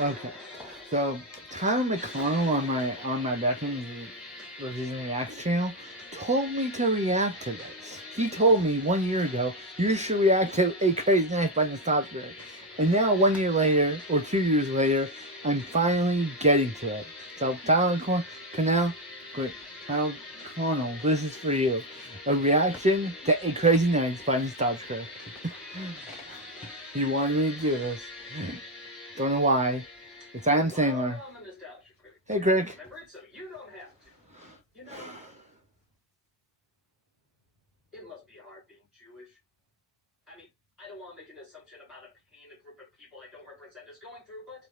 Okay. So Tyler McConnell on my Beckham Revision Reacts channel told me to react to this. He told me 1 year ago you should react to A Crazy Night by Nostalgia. And now 1 year later or 2 years later, I'm finally getting to it. So Tyler Canal, great. Tyler Connell, this is for you. A reaction to A Crazy Nights by Nostalgia. He wanted me to do this. Don't know why. It's Adam Sandler. Hey, Critic. Remember it so you don't have to. You know, it must be hard being Jewish. I mean, I don't want to make an assumption about a pain a group of people I don't represent is going through, but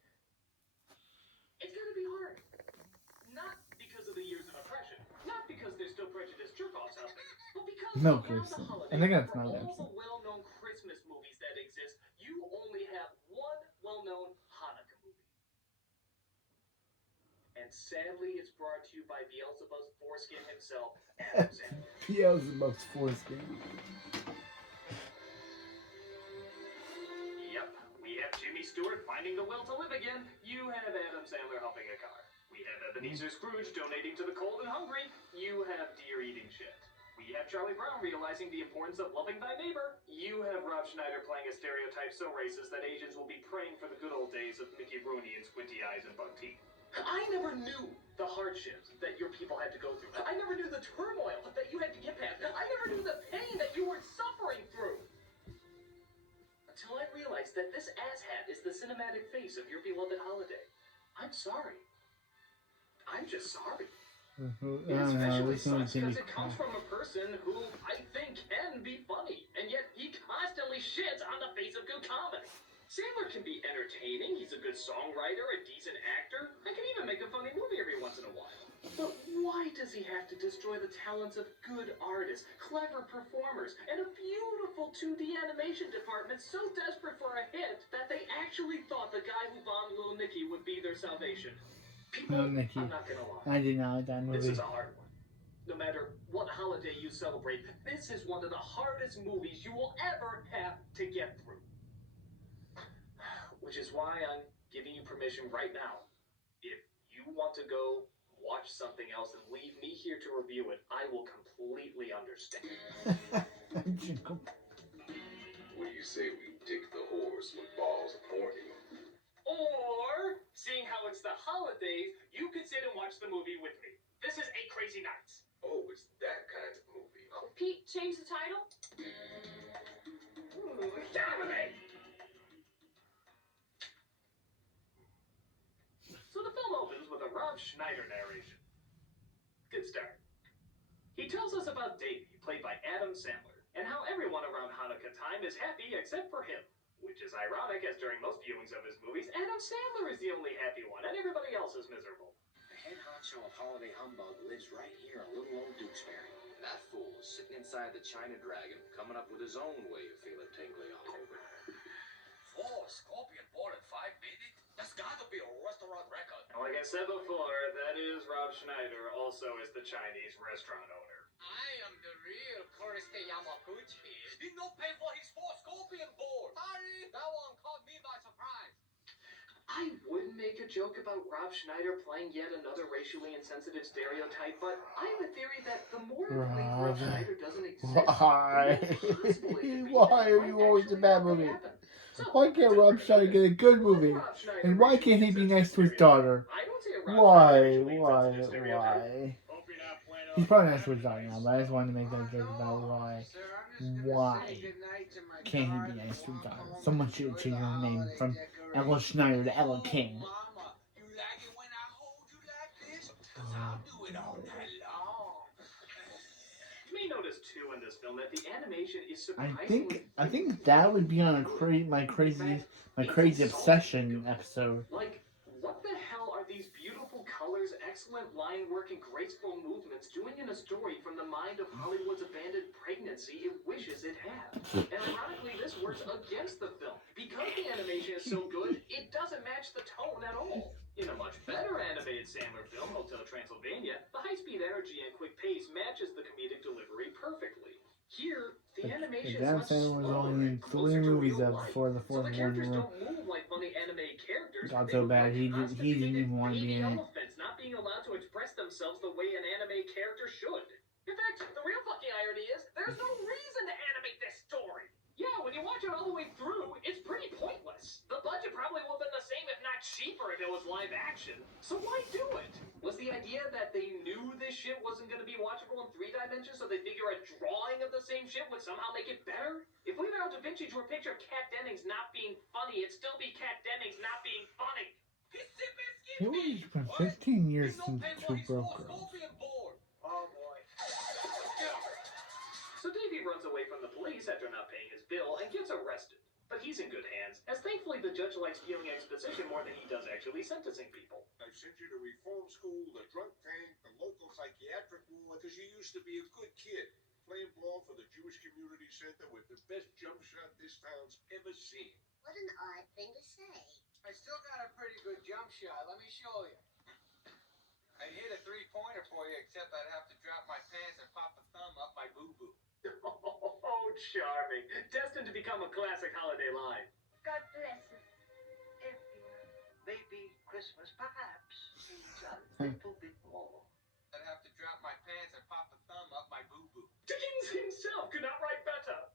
it's gonna be hard. Not because of the years of oppression, not because there's still prejudiced jerk-offs out there, but because Milk around the Gibson. I holidays, think that's for Mel all Gibson. the well-known Christmas movies that exist, you only have one well-known Hanukkah movie. And sadly, it's brought to you by Beelzebub's foreskin himself, Adam Sandler. Beelzebub's foreskin. Yep, we have Jimmy Stewart finding the will to live again. You have Adam Sandler helping a car. We have Ebenezer Scrooge donating to the cold and hungry. You have deer eating shit. We have Charlie Brown realizing the importance of loving thy neighbor. You have Rob Schneider playing a stereotype so racist that Asians will be praying for the good old days of Mickey Rooney and squinty eyes and bug teeth. I never knew the hardships that your people had to go through. I never knew the turmoil that you had to get past. I never knew the pain that you were suffering through. Until I realized that this asshat is the cinematic face of your beloved holiday. I'm sorry. I'm just sorry. It especially sucks because it comes from a person who I think can be funny, and yet he constantly shits on the face of good comedy. Sandler can be entertaining, he's a good songwriter, a decent actor, and can even make a funny movie every once in a while. But why does he have to destroy the talents of good artists, clever performers, and a beautiful 2D animation department so desperate for a hit that they actually thought the guy who bombed Little Nicky would be their salvation? People, Nicky. I'm not gonna lie. I did not like that movie. This is a hard one. No matter what holiday you celebrate, this is one of the hardest movies you will ever have to get through. Which is why I'm giving you permission right now. If you want to go watch something else and leave me here to review it, I will completely understand. What do you say we dick the horse with balls of horny? Or, seeing how it's the holidays, you could sit and watch the movie with me. This is A Crazy Nights. Oh, it's that kind of movie. Pete, change the title? Get out of me! So the film opens with a Rob Schneider narration. Good start. He tells us about Davey, played by Adam Sandler, and how everyone around Hanukkah time is happy except for him. Which is ironic, as during most viewings of his movies, Adam Sandler is the only happy one, and everybody else is miserable. The head honcho of holiday humbug lives right here in little old Dukesbury. And that fool is sitting inside the China Dragon, coming up with his own way of feeling tingly all over. 4 scorpion ball in 5 minutes? That's gotta be a restaurant record. Like I said before, that is Rob Schneider, also is the Chinese restaurant owner. I am the real Kuriste Yamaguchi. He no pay for his 4 scorpion ball. Sorry, that one caught me by surprise. I would make a joke about Rob Schneider playing yet another racially insensitive stereotype, but I have a theory that the more I believe Rob Schneider doesn't exist, Why? the more possible it could be Why that are you always a actually bad nothing movie? happened. So, Why can't Rob Schneider get a good movie? And why can't he be next to his daughter? I don't see a Rob Why? Schneider racially insensitive stereotype. Why? He's probably next to his daughter now, but I just wanted to make that joke about why. Why can't he be next to his daughter? Someone should change her name from Ella Schneider to Ella King. Mama, you like it when I hold you like this? 'Cause I'll do it all night long. You may notice too in this film that the animation is I surprisingly. think that would be on a my crazy obsession episode. Like, what the hell are these beautiful colors, excellent line work, and graceful movements doing in a story from the mind of Hollywood's abandoned pregnancy it wishes it had? And ironically, this works against the film. Because the animation is so good, it doesn't match the tone at all. In a much better animated Sandler film, Hotel Transylvania, the high-speed energy and quick pace matches the comedic delivery perfectly. Here, the But animation is Adam much Sandler was slower only in and closer 3 to movies real life. before the So fourth the one characters don't move like funny anime characters. got They so move bad like he didn't even want to be baby in it. elephants not being allowed to express themselves the way an anime character should. In fact, the real fucking irony is there's no reason to animate this story. Yeah, when you watch it all the way through, it's pretty pointless. The budget probably would have been the same, if not cheaper, if it was live action. So why do it? Was the idea that they knew this shit wasn't going to be watchable in 3 dimensions, so they figure a drawing of the same shit would somehow make it better? If Leonardo da Vinci drew a picture of Kat Dennings not being funny, it'd still be Kat Dennings not being funny. It was been 15 years since Two Broke Girls. Oh boy. So Davey runs away from the police after not paying his bill and gets arrested. But he's in good hands, as thankfully the judge likes viewing exposition more than he does actually sentencing people. I sent you to reform school, the drunk tank, the local psychiatric ward, because you used to be a good kid, playing ball for the Jewish Community Center with the best jump shot this town's ever seen. What an odd thing to say. I still got a pretty good jump shot. Let me show you. I'd hit a 3-pointer for you, except I'd have to drop my pants and pop a thumb up my boo-boo. Oh, charming. Destined to become a classic holiday line. God bless us, everyone. Maybe Christmas perhaps needs a little bit more. I'd have to drop my pants and pop a thumb up my boo-boo. Dickens himself could not write better.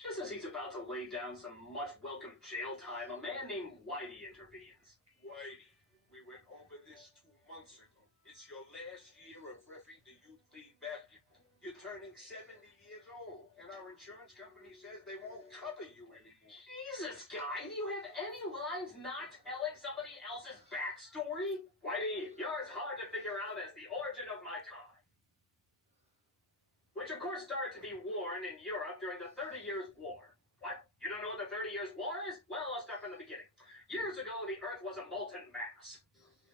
Just as he's about to lay down some much-welcome jail time, a man named Whitey intervenes. Whitey, we went over this 2 months ago. It's your last year of reffing the youth league basketball. You're turning 70 years old, and our insurance company says they won't cover you anymore. Jesus, guy, do you have any lines not telling somebody else's backstory? Whitey, yours hard to figure out as the origin of my time. Which, of course, started to be worn in Europe during the 30 Years' War. What? You don't know what the 30 Years' War is? Well, I'll start from the beginning. Years ago, the Earth was a molten mass.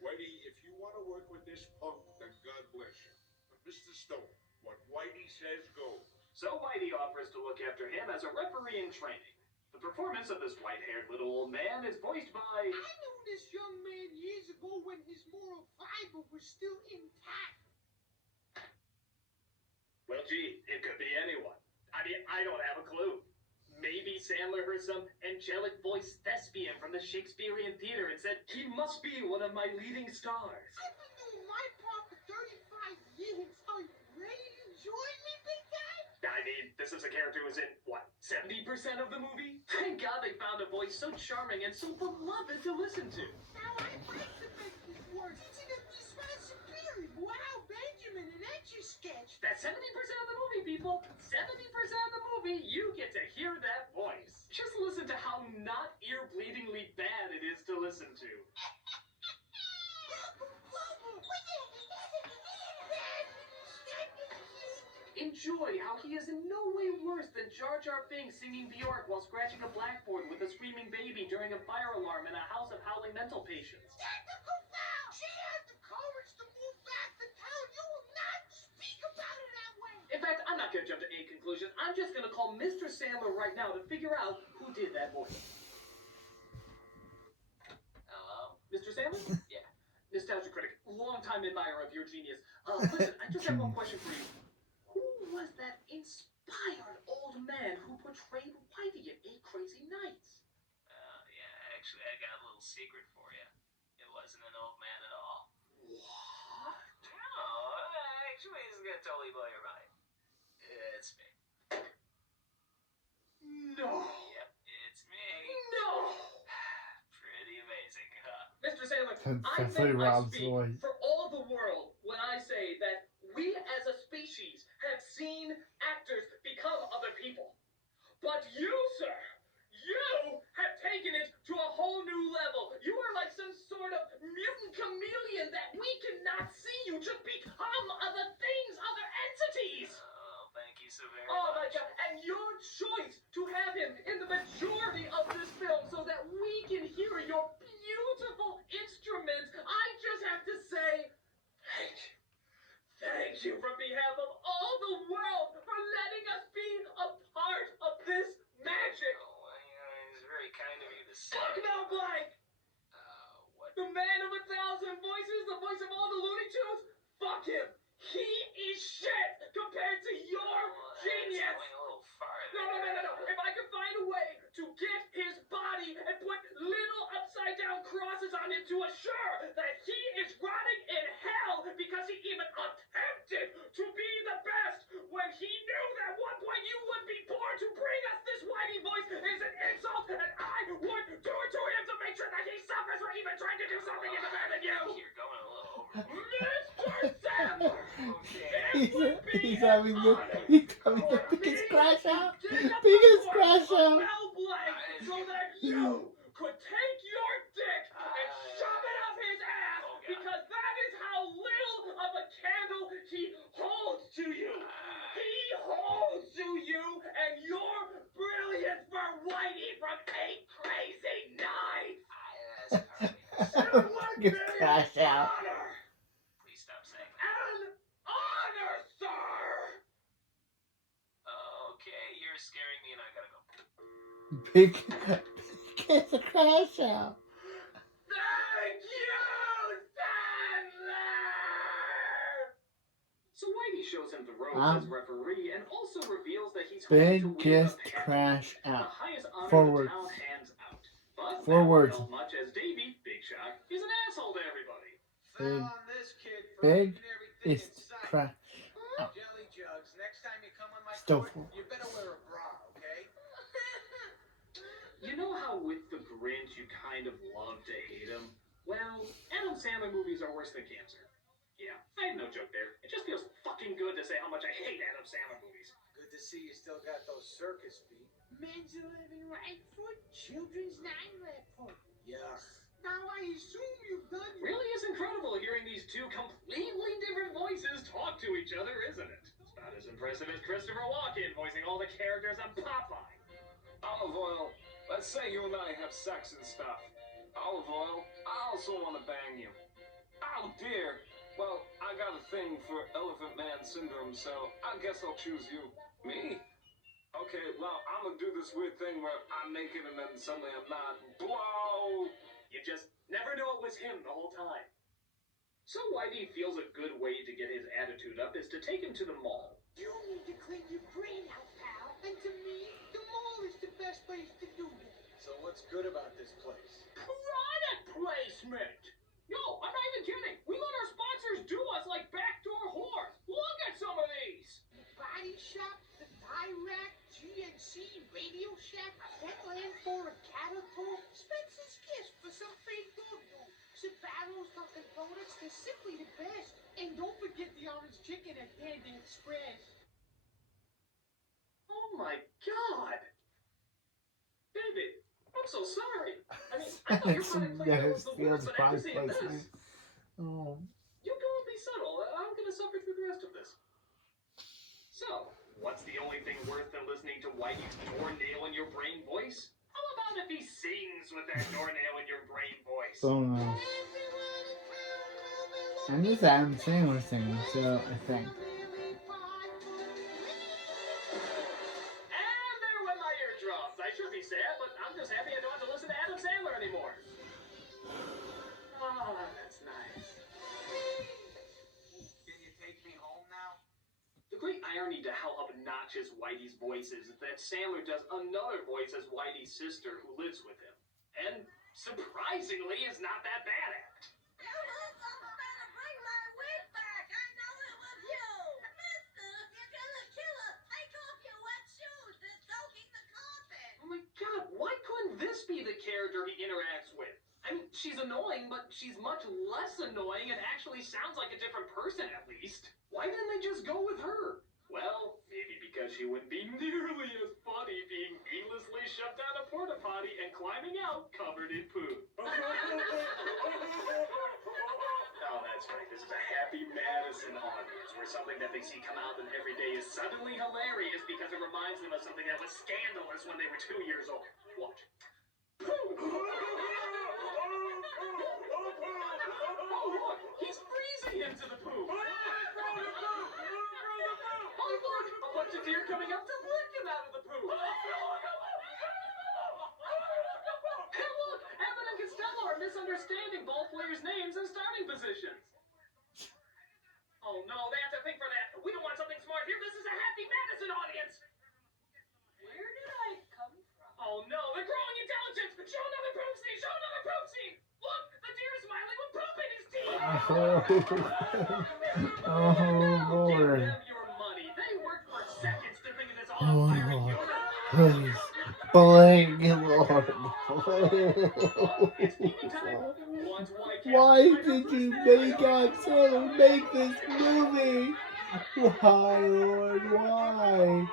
Whitey, if you want to work with this punk, then God bless you. But Mr. Stone, what Whitey says goes. So Whitey offers to look after him as a referee in training. The performance of this white-haired little old man is voiced by... I knew this young man years ago when his moral fiber was still intact. Well, gee, it could be anyone. I mean, I don't have a clue. Maybe Sandler heard some angelic voice thespian from the Shakespearean theater and said, he must be one of my leading stars. I've been doing my part for 35 years. Are you ready to join me, big guy? I mean, this is a character who's in, what, 70% of the movie? Thank God they found a voice so charming and so beloved to listen to. Now I'd like to make this work. Teaching them responsibility. Wow, Benjamin, an Etch-a-Sketch. That's 70% of the movie, people. 70% of the movie, you get to hear that voice. Just listen to how not ear-bleedingly bad it is to listen to. Enjoy how he is in no way worse than Jar Jar Binks singing Bjork while scratching a blackboard with a screaming baby during a fire alarm in a house of howling mental patients. Technical foul! She had the courage to move back to town. You will not speak about it that way. In fact, I'm not going to jump to any conclusions. I'm just going to call Mr. Sandler right now to figure out who did that voice. Hello? Mr. Sandler? Yeah. Nostalgia critic. Longtime admirer of your genius. Listen, I just have one question for you. Who was that inspired old man who portrayed Whitey in 8 Crazy Nights? Yeah, actually, I got a little secret for you. It wasn't an old man at all. What? No, actually, this is gonna totally blow your mind. It's me. No! Yep, it's me. No! Pretty amazing, huh? Mr. Sandler, I Definitely bet I Rob's speak voice. for all the world when I say that we as a species have seen actors become other people. But you, sir, you have taken it to a whole new level. You are like some sort of mutant chameleon that we cannot see. You just become other things, other entities. Oh, thank you so very much. Oh my God, and your choice to have him in the majority of this film so that we can hear your beautiful instruments, I just have to say, thank you. Thank you from behalf of all the world for letting us be a part of this magic. Oh, it's very kind of you to say. Fuck Mel Blanc! What? The man of 1,000 voices, the voice of all the Looney Tunes? Fuck him! He is shit compared to your genius! wanted to assure that he is rotting in hell because he even attempted to be the best when he knew that one point you would be born to bring us this whitey voice is an insult, and I would do it to him to make sure that he suffers for even trying to do something even better than you. You're going a little overboard. Mr. Sandler! He's having the biggest crash out. Biggest crash out. So that you could take your dick and shove it up his ass because that is how little of a candle he holds to you. He holds to you and your brilliance for whitey from 8 crazy nights. Biggest crash out. Please stop saying that. An honor, sir! Okay, you're scaring me and I gotta go. Biggest crash out. Thank you, Sandler! So Whitey shows him the ropes as referee and also reveals that he's hoping to win Biggest a pageant, crash the out. highest honor 4 the words. town hands out. But 4 words. not much as Davey, Big Shock, is an asshole to everybody. Fell on this kid for Big eating everything is in sight. crash. Jelly Jugs, next time you come on my Still court, you better wear a bra, okay? You know how with the Grinch you kind of love to hate him? Well, Adam Sandler movies are worse than cancer. Yeah, I have no joke there. It just feels fucking good to say how much I hate Adam Sandler movies. Good to see you still got those circus feet. Men's 11 right foot, children's 9 left foot. Yuck. Now I assume you've done your... Really is incredible hearing these two completely different voices talk to each other, isn't it? It's about as impressive as Christopher Walken voicing all the characters on Popeye. Olive oil, let's say you and I have sex and stuff. Olive oil, I also want to bang you. Oh dear. Well, I got a thing for Elephant Man syndrome, so I guess I'll choose you. Me? Okay, well, I'm gonna do this weird thing where I'm naked and then suddenly I'm not. Blow! You just never knew it was him the whole time. So Whitey feels a good way to get his attitude up is to take him to the mall. You need to clean your brain out, pal. And to me, the mall is the best place to do it. So what's good about this place? Product placement! Yo, I'm not even kidding. We let our sponsors do us like backdoor whores. Look at some of these. The Body Shop, the Tie Rack, GNC, Radio Shack, Petland for a Caterpillar, Spencer's Gifts for some fake dog food, Sabaro's Dunkin' Donuts, they're simply the best. And don't forget the orange chicken at Panda Express. Oh my god. Baby, I'm so sorry. I mean, I thought your product placement was the worst, but after seeing this, Oh. you go and be subtle. I'm gonna suffer through the rest of this. So, what's the only thing worse than listening to Whitey's doornail in your brain voice? How about if he sings with that doornail in your brain voice? Oh no. And this Adam Sandler singing, so I think. And there went my eardrums. I should be sad, but I'm just happy I don't have to listen to Adam Sandler anymore. Ah, that's nice. Can you take me home now? The great irony to how obnoxious Whitey's voice is that Sandler does another voice as Whitey's sister who lives with him. And surprisingly is not that bad at it. Oh my god, why couldn't this be the character he interacts with? I mean, she's annoying, but she's much less annoying and actually sounds like a different person at least. Why didn't they just go with her? Well, maybe because she wouldn't be nearly as funny being aimlessly shoved down a porta potty and climbing out covered in poo. Oh, that's right. This is a Happy Madison audience where something that they see come out in every day is suddenly hilarious because it reminds them of something that was scandalous when they were 2 years old. Watch. Poo! Oh, look! He's freezing into the poo! Oh, look! A bunch of deer coming up to lick him out of the poo! Hey, look! Abbott and Costello are misunderstanding ball players' names and starting positions. Oh no, they have to think for that. We don't want something smart here. This is a Happy Madison audience. Where did I come from? Oh no, they're growing intelligence. Show another poop scene. Show another poop scene. Look, the deer's Oh, No, give Lord. them your money. They worked for seconds to think of this Oh, awe-inspiring Lord. unit. Please. Please, Lord. Oh, it's meeting time. Once white cast Why tried her did first you animated make Adam Sandler make this movie? Why, Lord? Why?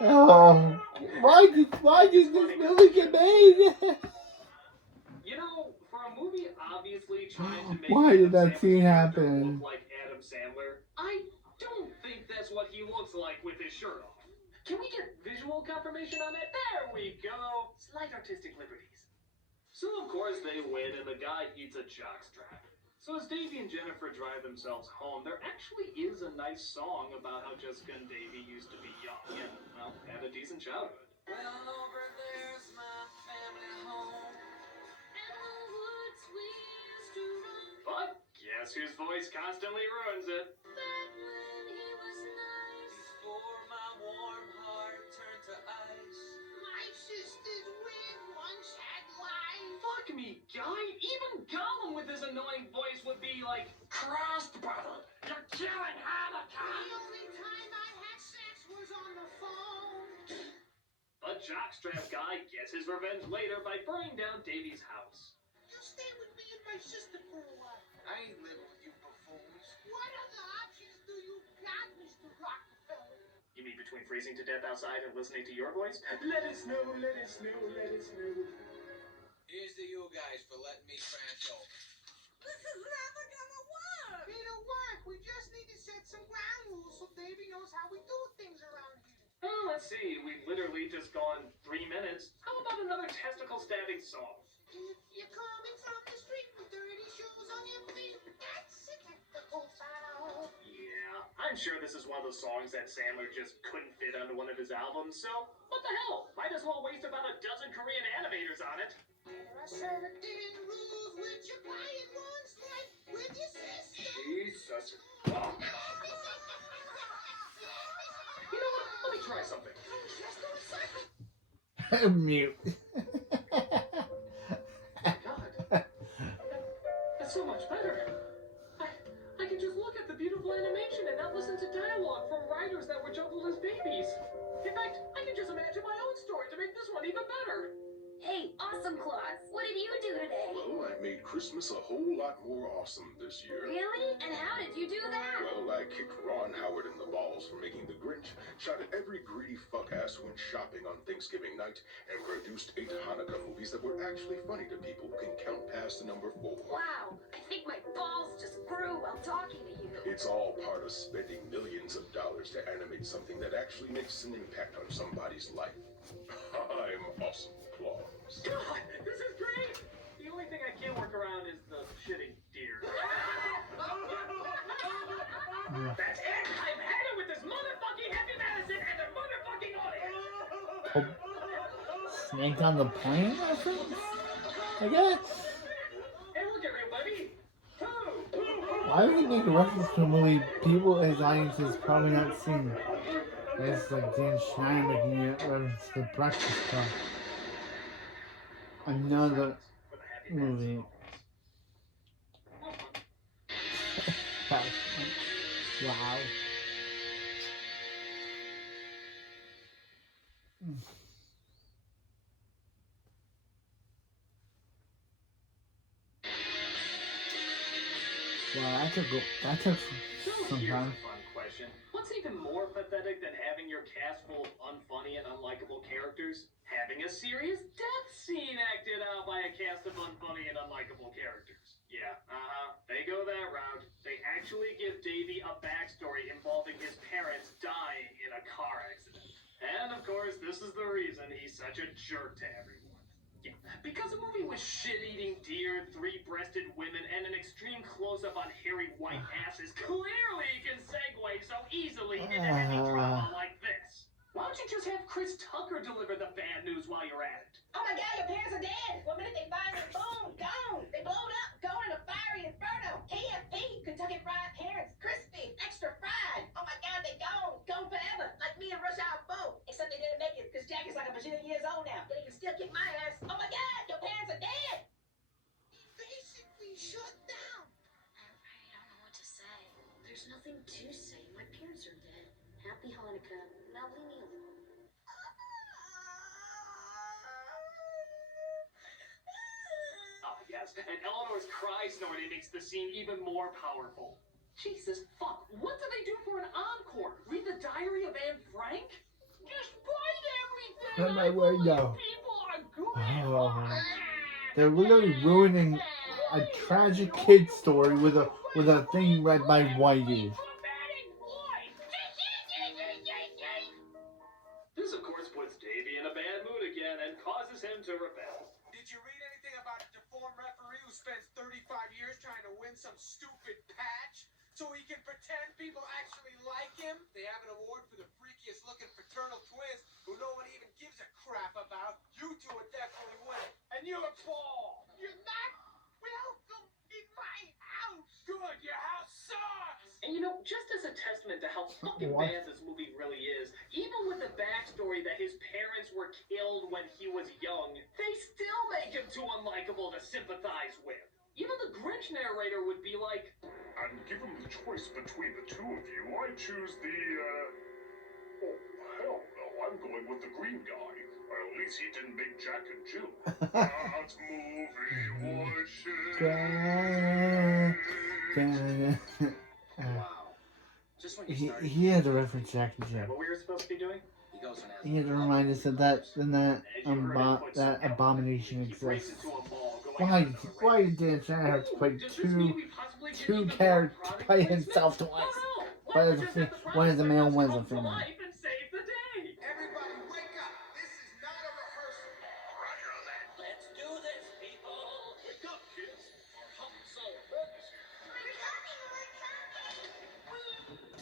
Oh, why did this movie get made? You know, for a movie obviously trying to make Why did Adam that Sandler's scene character happen? look like Adam Sandler, I don't think that's what he looks like with his shirt off. Can we get visual confirmation on that? There we go. Slight artistic liberties. So of course they win and the guy eats a jockstrap. So as Davey and Jennifer drive themselves home, there actually is a nice song about how Jessica and Davey used to be young and, well, had a decent childhood. Well, over there's my family home. But guess whose voice constantly ruins it? Before my warm heart turned to ice. My sisters with once had life. Fuck me, guy. Even Gollum with his annoying voice would be like, "Crust brother, you're killing The Hanukkah." only time I had sex was on the phone. But jockstrap guy gets his revenge later by burning down Davy's house. You stay with me and my sister for a while. I ain't living with you buffoons. What other options do you got, Mr. Rockefeller? You mean between freezing to death outside and listening to your voice? Let it snow, let it snow, let it snow. Here's to you guys for letting me crash over. This is never gonna work. It'll work. We just need to set some ground rules so Davey knows how we do things around here. Oh, let's see. We've literally just gone 3 minutes. How about another testicle stabbing song? If you're coming from the street with dirty shoes on your feet, that's a technical foul. Yeah, I'm sure this is one of those songs that Sandler just couldn't fit onto one of his albums, so what the hell? Might as well waste about a dozen Korean animators on it. There are certain rules which apply in one's life with your sister. Jesus. Oh. You know what? Let me try something. Mute. God. That's so much better. I can just look at the beautiful animation and not listen to dialogue from writers that were juggled as babies. In fact, I can just imagine my own story to make this one even better. Hey, Awesome Claus, what did you do today? Well, I made Christmas a whole lot more awesome this year. Really? And how did you do that? Well, I kicked Ron Howard in the balls for making The Grinch, shot at every greedy fuck-ass who went shopping on Thanksgiving night, and produced 8 Hanukkah movies that were actually funny to people who can count past the number 4. Wow, I think my balls just grew while talking to you. It's all part of spending millions of dollars to animate something that actually makes an impact on somebody's life. I'm Awesome Claus. God, this is great! The only thing I can't work around is the shitting deer. That's it! I've had it with this motherfucking Happy Madison and their motherfucking audience! Snake on the plane reference? I guess. Hey, look, everybody! Why would he make a reference to a movie people his audience has probably not seen? It's like Dan Schneider making a reference to The Breakfast Club. Another movie. Wow. Wow, that took some Here's time. a fun question. What's even more pathetic than having your cast full of unfunny and unlikable characters? Having a serious death scene acted out by a cast of unfunny and unlikable characters. Yeah, they go that route. They actually give Davey a backstory involving his parents dying in a car accident. And of course, this is the reason he's such a jerk to everyone. Yeah, because a movie with shit-eating deer, 3-breasted women, and an extreme close-up on hairy white asses clearly can segue so easily into heavy drama like this. Why don't you just have Chris Tucker deliver the bad news while you're at it? Oh my God, your parents are dead. One minute they find them, boom, gone. They blown up, going in a fiery inferno. KFC, Kentucky Fried Parents, crispy, extra fried. Oh my God, they gone forever. Like me and Rush Hour 4. Except they didn't make it, because Jack is like a bajillion years old now. But he can still kick my ass. Oh my God, your parents are dead. He basically shut down. nothing to say. My parents are dead. Happy Hanukkah. Now leave me alone. Ah, yes, and Eleanor's cry snorting makes the scene even more powerful. Jesus fuck, what do they do for an encore? Read the diary of Anne Frank? Despite everything, Let my I way believe go. people are good at Oh, heart. they're literally ruining a tragic kid story with a thing read by whitey. This, of course, puts Davy in a bad mood again and causes him to rebel. Did you read anything about a deformed referee who spends 35 years trying to win some stupid patch so he can pretend people actually like him? They have an award for the freakiest looking fraternal twins who no one even gives a crap about. You two are definitely winning. And you're Paul. You're not welcome in my house. Good, your house sucks. And you know, just as a testament to how fucking What? bad this movie really is, even with the backstory that his parents were killed when he was young, they still make him too unlikable to sympathize with. Even the Grinch narrator would be like, And given the choice between the two of you, I choose the, oh, hell no, I'm going with the green guy. Well, at least he didn't make Jack and Jill. That movie was shit. Wow. Just when you started. He had to reference Jack and is that Jill. what we were supposed to be doing? He goes and asks He had to remind us that that abomination He breaks exists. into a mall going Why did Dan have to play two characters to play himself twice? One is a male, one is a female. Everybody wake up. This is not a rehearsal. Roger that. Let's do this, people. Wake up, kids. Our hot soul is here. We're coming, we're coming.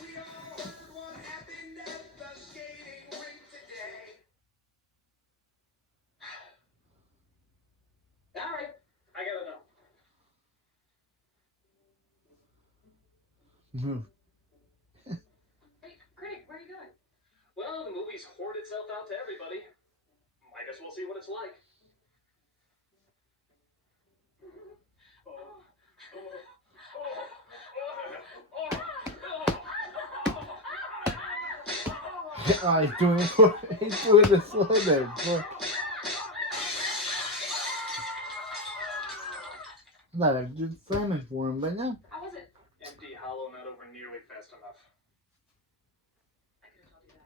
We all heard what happened at the skating rink today. All right, I gotta know. Move. Hey, critic, where are you going? Well, the movie's hoard itself out to everybody. Might as well see what it's like. Oh, he's doing the slow there. Not a good slamming for him, but no. How was it? Empty, hollow, not over nearly fast enough. I could have told you that.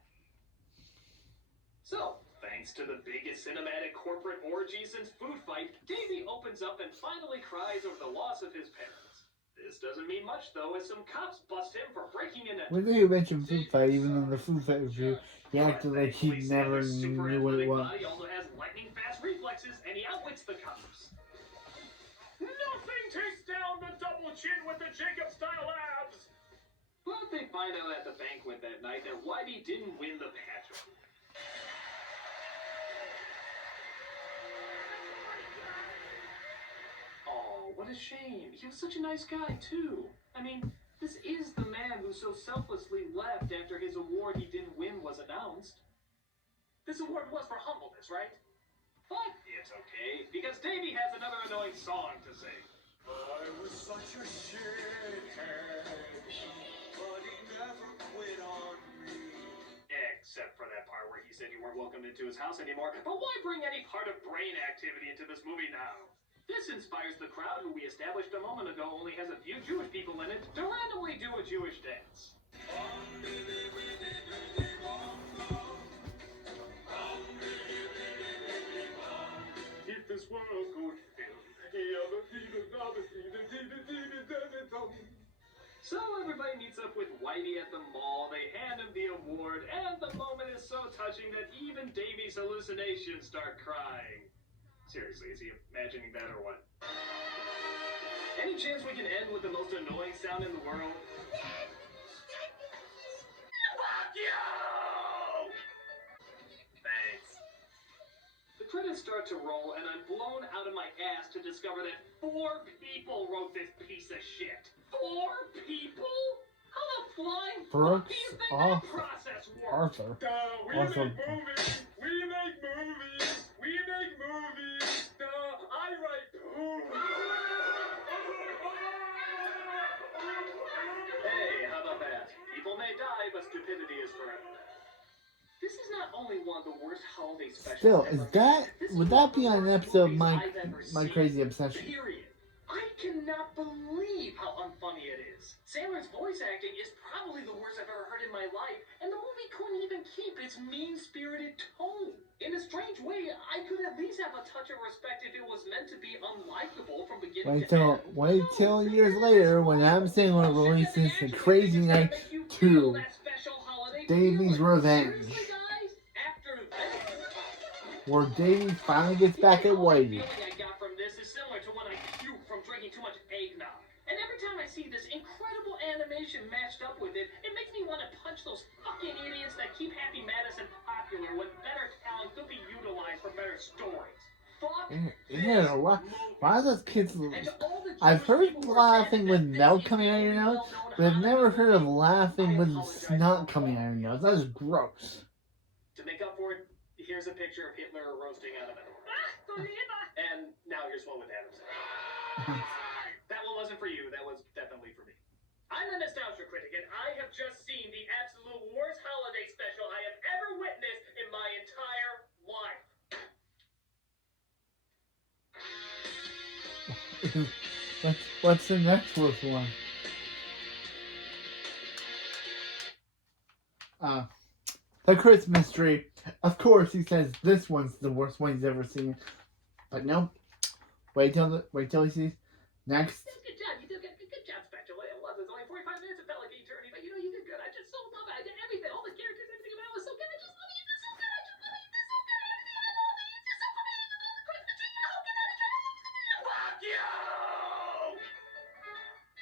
So, thanks to the biggest cinematic corporate orgy since Food Fight, Davy opens up and finally cries over the loss of his parents. This doesn't mean much, though, as some cops bust him for breaking into... When they mentioned Food Fight, even in the Food Fight review, he acted like he never knew what it was. He also has lightning-fast reflexes, and he outwits the cops. Nothing takes down the double chin with the Jacob-style abs! But they find out at the banquet that night that Whitey didn't win the pageant. Oh, what a shame. He was such a nice guy, too. I mean, this is the man who so selflessly left after his award he didn't win was announced. This award was for humbleness, right? But it's okay, because Davey has another annoying song to sing. I was such a shithead, but he never quit on me. Except for that part where he said you weren't welcome into his house anymore. But why bring any part of brain activity into this movie now? This inspires the crowd, who we established a moment ago only has a few Jewish people in it, to randomly do a Jewish dance. If this world could fill, so everybody meets up with Whitey at the mall, they hand him the award, and the moment is so touching that even Davy's hallucinations start crying. Seriously, is he imagining that or what? Any chance we can end with the most annoying sound in the world? Fuck you! Thanks. The credits start to roll, and I'm blown out of my ass to discover that 4 people wrote this piece of shit. 4 people? How the flying fuck do you think that process works? Arthur. We make movies. We make movies. We make movies. I write poo. Hey, how about that? but stupidity is forever. This is not only one of the worst holiday specials Still, ever is that made, this would is that one be of the on an worst episode of movies my I've ever my seen. crazy obsession? Period. I cannot believe how unfunny it is. Sandler's voice acting is probably the worst I've ever heard in my life, and the movie couldn't even keep its mean-spirited tone. In a strange way, I could at least have a touch of respect if it was meant to be unlikable from beginning to end. Wait till years later when Adam Sandler releases The Crazy Night 2, Davy's Revenge, Seriously, guys? After that? where Davy finally gets back at Whitey. The feeling I got from this is similar to when I puke from drinking too much eggnog. And every time I see this incredible animation matched up with it, it makes me want to punch those fucking idiots that keep Happy Madison popular when better talent could be utilized for better stories. Fuck Yeah, why are those kids? And to all the I've Jewish heard people who are laughing upset with that this milk is coming out of your the nose, well-known but I've never heard of Hollywood laughing I with apologize snot for coming out of your nose. That's gross. To make up for it, here's a picture of Hitler roasting out of it. And now here's one with Adam Sandler. That one wasn't for you. That was definitely for me. I'm a nostalgia critic, and I have just seen the absolute worst holiday special I have ever witnessed in my entire life. What's the next worst one? The Christmas tree. Of course, he says this one's the worst one he's ever seen. But no. Wait till he sees next. Good job. You did a good job, special. It was. It's only 45 minutes. It felt like an eternity, but you did good. I just so love it. I did everything. All the characters, everything about it was so good. I just love it. You did so good. I just love it. You did so good. Everything. I love it. It's just so funny. You go to the Christmas tree. How can I fuck you?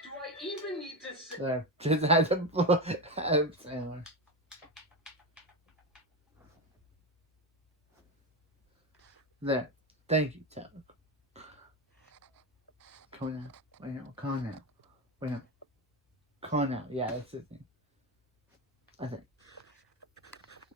Do I even need to say? There. Just had to blow Adam Sandler. There. Thank you, Tyler. Come on now. Wait now. Come on now. Wait now. Come on now. Yeah, that's the thing. I think.